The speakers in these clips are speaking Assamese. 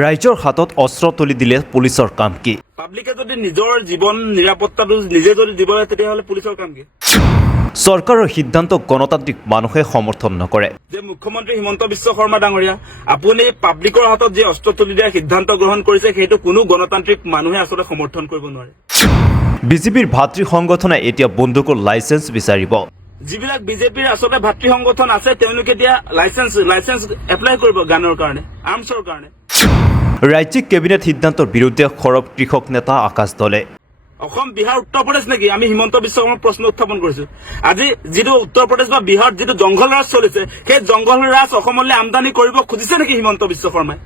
ৰাইজৰ হাতত অস্ত্ৰ তুলি দিলে পুলিচৰ কাম কি? পাব্লিকে যদি নিজৰ জীৱন নিৰাপত্তাটো নিজে যদি দিব লাগে তেতিয়াহ'লে পুলিচৰ কাম কি? চৰকাৰৰ সিদ্ধান্তক গণতান্ত্ৰিক মানুহে সমৰ্থন নকৰে। যে মুখ্যমন্ত্ৰী হিমন্ত বিশ্ব শৰ্মা ডাঙৰীয়া আপুনি পাব্লিকৰ হাতত যে অস্ত্ৰ তুলি দিয়াৰ সিদ্ধান্ত গ্ৰহণ কৰিছে সেইটো কোনো গণতান্ত্ৰিক মানুহে আচলতে সমৰ্থন কৰিব নোৱাৰে। বিজেপিৰ ভাতৃ সংগঠনে এতিয়া বন্দুকৰ লাইচেন্স বিচাৰিব। যিবিলাক বিজেপিৰ আচলতে ভাতৃ সংগঠন আছে তেওঁলোকে এতিয়া লাইচেন্স এপ্লাই কৰিব গানৰ কাৰণে, আৰ্মছৰ কাৰণে। ৰাজ্যিক কেবিনেট সিদ্ধান্তৰ বিৰুদ্ধে সৰব কৃষক নেতা আকাশ দলে। অসম বিহাৰ উত্তৰ প্ৰদেশ নেকি? আমি হিমন্ত বিশ্ব শৰ্মাক প্ৰশ্ন উত্থাপন কৰিছো। আজি যিটো উত্তৰ প্ৰদেশ বা বিহাৰত যিটো জংঘল ৰাজ চলিছে সেই জংঘল ৰাজ অসমলৈ আমদানি কৰিব খুজিছে নেকি হিমন্ত বিশ্ব শৰ্মাই?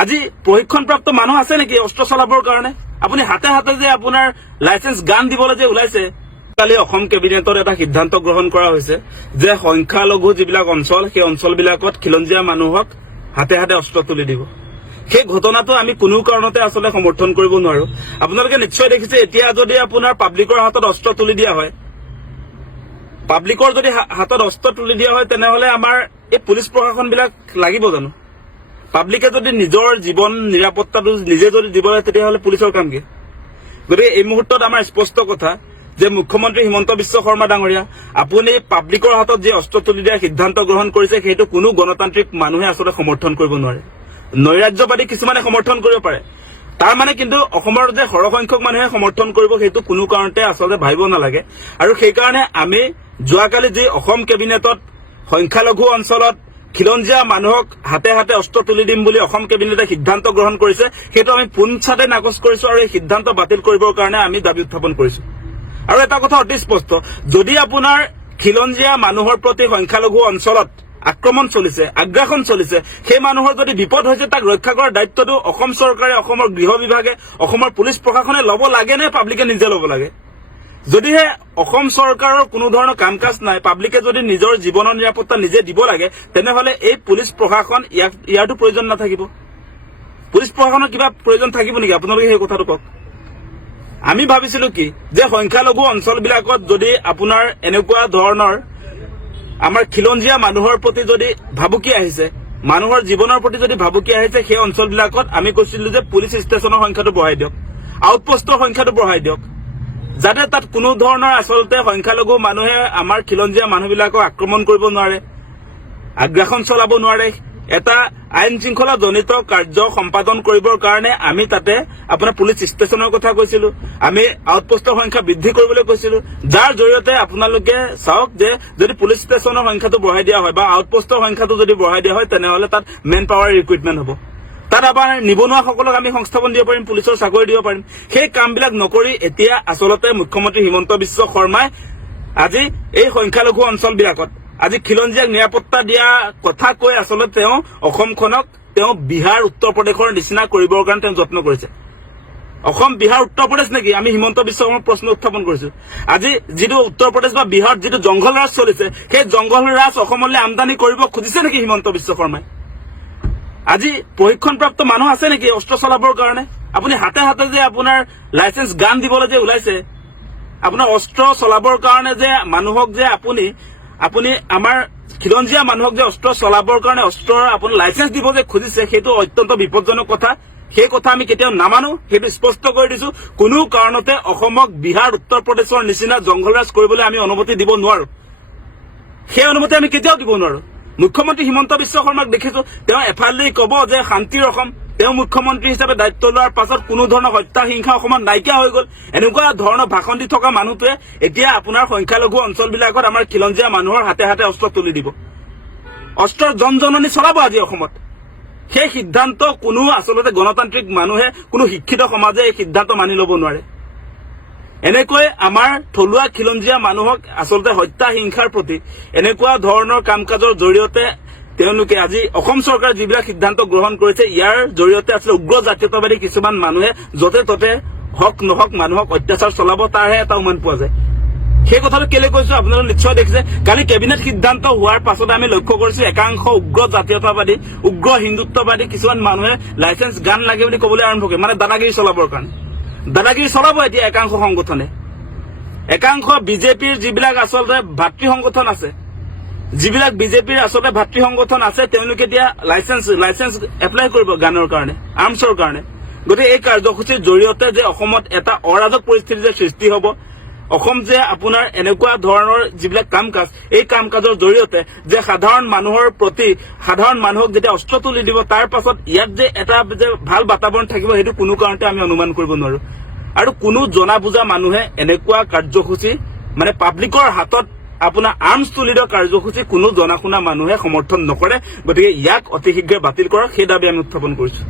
আজি প্ৰশিক্ষণপ্ৰাপ্ত মানুহ আছে নেকি অস্ত্ৰ চলাবৰ কাৰণে? আপুনি হাতে হাতে যে আপোনাৰ লাইচেন্স গান দিবলৈ যে ওলাইছে। কালি অসম কেবিনেটত এটা সিদ্ধান্ত গ্ৰহণ কৰা হৈছে যে সংখ্যালঘু যিবিলাক অঞ্চল সেই অঞ্চলবিলাকত খিলঞ্জীয়া মানুহক হাতে হাতে অস্ত্ৰ তুলি দিব। সেই ঘটনাটো আমি কোনো কাৰণতে আচলতে সমৰ্থন কৰিব নোৱাৰো। আপোনালোকে নিশ্চয় দেখিছে এতিয়া যদি আপোনাৰ পাব্লিকৰ হাতত অস্ত্ৰ তুলি দিয়া হয়, পাব্লিকৰ যদি হাতত অস্ত্ৰ তুলি দিয়া হয় তেনেহলে আমাৰ এই পুলিচ প্ৰশাসন বিলাক লাগিব জানো? পাব্লিকে যদি নিজৰ জীৱন নিৰাপত্তাটো নিজে যদি দিব লাগে তেতিয়াহ'লে পুলিচৰ কাম কি? গতিকে এই মুহূৰ্তত আমাৰ স্পষ্ট কথা যে মুখ্যমন্ত্ৰী হিমন্ত বিশ্ব শৰ্মা ডাঙৰীয়া আপুনি পাব্লিকৰ হাতত যে অস্ত্ৰ তুলি দিয়াৰ সিদ্ধান্ত গ্ৰহণ কৰিছে সেইটো কোনো গণতান্ত্ৰিক মানুহে আচলতে সমৰ্থন কৰিব নোৱাৰে। নৈৰাজ্যবাদী কিছুমানে সমৰ্থন কৰিব পাৰে, তাৰ মানে কিন্তু অসমৰ যে সৰহসংখ্যক মানুহে সমৰ্থন কৰিব সেইটো কোনো কাৰণতে আচলতে ভাবিব নালাগে। আৰু সেইকাৰণে আমি যোৱাকালি যি অসম কেবিনেটত সংখ্যালঘু অঞ্চলত খিলঞ্জীয়া মানুহক হাতে হাতে অস্ত্ৰ তুলি দিম বুলি অসম কেবিনেটে সিদ্ধান্ত গ্ৰহণ কৰিছে সেইটো আমি পোনছাতে নাকচ কৰিছো আৰু এই সিদ্ধান্ত বাতিল কৰিবৰ কাৰণে আমি দাবী উত্থাপন কৰিছো। আৰু এটা কথা অতি স্পষ্ট, যদি আপোনাৰ খিলঞ্জীয়া মানুহৰ প্ৰতি সংখ্যালঘু অঞ্চলত আক্ৰমণ চলিছে, আগ্ৰাসন চলিছে, সেই মানুহৰ যদি বিপদ হৈছে তাক ৰক্ষা কৰাৰ দায়িত্বটো অসম চৰকাৰে, অসমৰ গৃহ বিভাগে, অসমৰ পুলিচ প্ৰশাসনে ল'ব লাগে নে পাব্লিকে নিজে ল'ব লাগে? যদিহে অসম চৰকাৰৰ কোনো ধৰণৰ কাম কাজ নাই, পাব্লিকে যদি নিজৰ জীৱনৰ নিৰাপত্তা নিজে দিব লাগে তেনেহলে এই পুলিচ প্ৰশাসন ইয়াৰতো প্ৰয়োজন নাথাকিব। পুলিচ প্ৰশাসনৰ কিবা প্ৰয়োজন থাকিব নেকি? আপোনালোকে সেই কথাটো কওক। আমি ভাবিছিলো কি যে সংখ্যালঘু অঞ্চলবিলাকত যদি আপোনাৰ এনেকুৱা ধৰণৰ আমাৰ খিলঞ্জীয়া মানুহৰ প্ৰতি যদি ভাবুকি আহিছে, মানুহৰ জীৱনৰ প্ৰতি যদি ভাবুকি আহিছে, সেই অঞ্চলবিলাকত আমি কৈছিলো যে পুলিচ ষ্টেচনৰ সংখ্যাটো বঢ়াই দিয়ক, আউটপোষ্টৰ সংখ্যাটো বঢ়াই দিয়ক, যাতে তাত কোনো ধৰণৰ আচলতে সংখ্যালঘু মানুহে আমাৰ খিলঞ্জীয়া মানুহবিলাকক আক্ৰমণ কৰিব নোৱাৰে, আগ্ৰাসন চলাব নোৱাৰে। এটা আইন শৃংখলা জনিত কাৰ্য সম্পাদন কৰিবৰ কাৰণে আমি তাতে আপোনাৰ পুলিচ ষ্টেচনৰ কথা কৈছিলো, আমি আউটপোষ্টৰ সংখ্যা বৃদ্ধি কৰিবলৈ কৈছিলো, যাৰ জৰিয়তে আপোনালোকে চাওক যে যদি পুলিচ ষ্টেচনৰ সংখ্যাটো বঢ়াই দিয়া হয় বা আউটপোষ্টৰ সংখ্যাটো যদি বঢ়াই দিয়া হয় তেনেহলে তাত মেন পাৱাৰ ৰিক্ৰুইটমেণ্ট হ'ব, তাত আমাৰ নিবনুৱাসকলক আমি সংস্থাপন দিব পাৰিম, পুলিচৰ চাকৰি দিব পাৰিম। সেই কামবিলাক নকৰি এতিয়া আচলতে মুখ্যমন্ত্ৰী হিমন্ত বিশ্ব শৰ্মাই আজি এই সংখ্যালঘু অঞ্চলবিলাকত আজি খিলঞ্জীয়াক নিৰাপত্তা দিয়া কথা কৈ আচলতে তেওঁ অসমখনক তেওঁ বিহাৰ উত্তৰ প্ৰদেশৰ নিচিনা কৰিবৰ কাৰণে তেওঁ যত্ন কৰিছে। অসম বিহাৰ উত্তৰ প্ৰদেশ নেকি? আমি হিমন্ত বিশ্ব শৰ্মাক প্ৰশ্ন উত্থাপন কৰিছো। আজি যিটো উত্তৰ প্ৰদেশ বা বিহাৰত যিটো জংঘল ৰাজ চলিছে সেই জংঘল ৰাজ অসমলৈ আমদানি কৰিব খুজিছে নেকি হিমন্ত বিশ্ব শৰ্মাই? আজি প্ৰশিক্ষণপ্ৰাপ্ত মানুহ আছে নেকি অস্ত্ৰ চলাবৰ কাৰণে? আপুনি হাতে হাতে যে আপোনাৰ লাইচেন্স গান দিবলৈ যে ওলাইছে, আপোনাৰ অস্ত্ৰ চলাবৰ কাৰণে যে মানুহক যে আপুনি আমাৰ খিলঞ্জীয়া মানুহক যে অস্ত্ৰ চলাবৰ কাৰণে অস্ত্ৰৰ আপুনি লাইচেন্স দিব যে খুজিছে সেইটো অত্যন্ত বিপদজনক কথা। সেই কথা আমি কেতিয়াও নামানো, সেইটো স্পষ্ট কৰি দিছো। কোনো কাৰণতে অসমক বিহাৰ উত্তৰ প্ৰদেশৰ নিচিনা জংঘলৰাজ কৰিবলৈ আমি অনুমতি দিব নোৱাৰো, সেই অনুমতি আমি কেতিয়াও দিব নোৱাৰো। মুখ্যমন্ত্ৰী হিমন্ত বিশ্ব শৰ্মাক দেখিছো তেওঁ এফালে কব যে শান্তিৰ অসম, তেওঁ মুখ্যমন্ত্ৰী হিচাপে দায়িত্ব লোৱাৰ পাছত কোনো ধৰণৰ হত্যা হিংসা অসমত নাইকিয়া হৈ গ'ল। এনেকুৱা ধৰণৰ ভাষণ দি থকা মানুহটোৱে এতিয়া আপোনাৰ সংখ্যালঘু অঞ্চলবিলাকত আমাৰ খিলঞ্জীয়া মানুহৰ হাতে হাতে অস্ত্ৰ তুলি দিব, অস্ত্ৰৰ জনজননী চলাব আজি অসমত। সেই সিদ্ধান্ত কোনো আচলতে গণতান্ত্ৰিক মানুহে, কোনো শিক্ষিত সমাজে এই সিদ্ধান্ত মানি ল'ব নোৱাৰে। এনেকৈ আমাৰ থলুৱা খিলঞ্জীয়া মানুহক আচলতে হত্যা হিংসাৰ প্ৰতি এনেকুৱা ধৰণৰ কাম কাজৰ জৰিয়তে তেওঁলোকে আজি অসম চৰকাৰে যিবিলাক সিদ্ধান্ত গ্ৰহণ কৰিছে ইয়াৰ জৰিয়তে আচলতে উগ্ৰ জাতীয়তাবাদী কিছুমান মানুহে য'তে ত'তে হক নহক মানুহক অত্যাচাৰ চলাব, তাৰহে এটা উমান পোৱা যায়। সেই কথাটো কেলে কৈছো আপোনালোকে নিশ্চয় দেখিছে, কালি কেবিনেট সিদ্ধান্ত হোৱাৰ পাছতে আমি লক্ষ্য কৰিছো একাংশ উগ্ৰ জাতীয়তাবাদী, উগ্ৰ হিন্দুত্ববাদী কিছুমান মানুহে লাইচেন্স গান লাগে বুলি কবলৈ আৰম্ভ কৰে, মানে দাদাগিৰি চলাবৰ কাৰণে। দাদাগিৰি চলাব এতিয়া একাংশ সংগঠনে, একাংশ বিজেপিৰ যিবিলাক আচলতে ভাতৃ সংগঠন আছে যিবিলাক বিজেপিৰ আচলতে ভাতৃ সংগঠন আছে তেওঁলোকে এতিয়া লাইচেন্স এপ্লাই কৰিব গানৰ কাৰণে, আৰ্মছৰ কাৰণে। গতিকে এই কাৰ্যসূচীৰ জৰিয়তে যে অসমত এটা অৰাজক পৰিস্থিতি যে সৃষ্টি হ'ব, অসম যে আপোনাৰ এনেকুৱা ধৰণৰ যিবিলাক কাম কাজ, এই কাম কাজৰ জৰিয়তে যে সাধাৰণ মানুহৰ প্ৰতি সাধাৰণ মানুহক যেতিয়া অস্ত্ৰ তুলি দিব, তাৰ পাছত ইয়াত যে এটা যে ভাল বাতাবৰণ থাকিব, সেইটো কোনো কাৰণতে আমি অনুমান কৰিব নোৱাৰো। আৰু কোনো জনা বুজা মানুহে এনেকুৱা কাৰ্যসূচী মানে পাব্লিকৰ হাতত আপোনাৰ আৰ্মছ তুলি দিয়া কাৰ্যসূচী কোনো জনা শুনা মানুহে সমৰ্থন নকৰে। গতিকে ইয়াক অতি শীঘ্ৰে বাতিল কৰক, সেই দাবী আমি উত্থাপন কৰিছো।